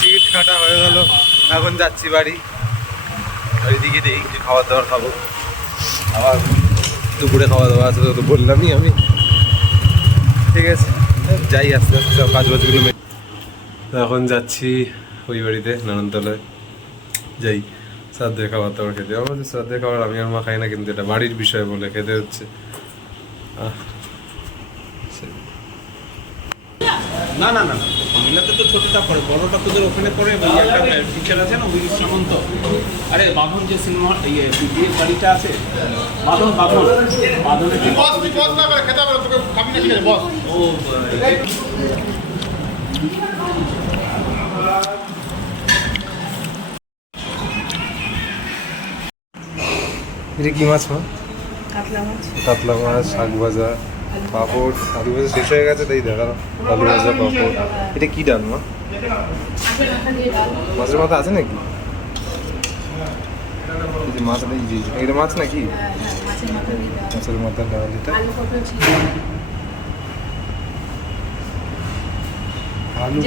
Ticket কাটা হয়ে গেল, এখন যাচ্ছি বাড়ি। ওইদিকে দেখি যে খাবার দাবার খাবো, আবার দুপুরে খাওয়া দাওয়া আছে তো বললামই আমি। ঠিক আছে, যাই আস্তে আস্তে সব কাজ বাজগুলো। এখন যাচ্ছি ওই বাড়িতে নারায়ণতলায়, যাই শ্রাদ্ধের খাবার দাবার খেতে। আমাদের শ্রাদ্ধের খাবার আমি আর মা খাই না, কিন্তু এটা বাড়ির বিষয় বলে খেতে হচ্ছে। না না না, মিলাতে তো ছোটটা পড়ে, বড়টা তোদের ওখানে পড়ে। ওই একটা টিচার আছে না, ওই সামন্ত, আরে বাঁধন যে সিনেমা বিয়ের বাড়িটা আছে, বাঁধন বাঁধন বাঁধনের যে ও এটা কি মাছ মা? কাতলা মাছ। কাতলা মাছ, শাক ভাজা, পাঁপড়। আলু ভাজা শেষ হয়ে গেছে, তাই দেখালাম। আলু ভাজা, পাঁপড়। এটা কি ডাল মা? মাছের মাথা আছে নাকি? এই যে মাছ, এটা মাছ নাকি? মাছের মাথা ডাল। এটা আলু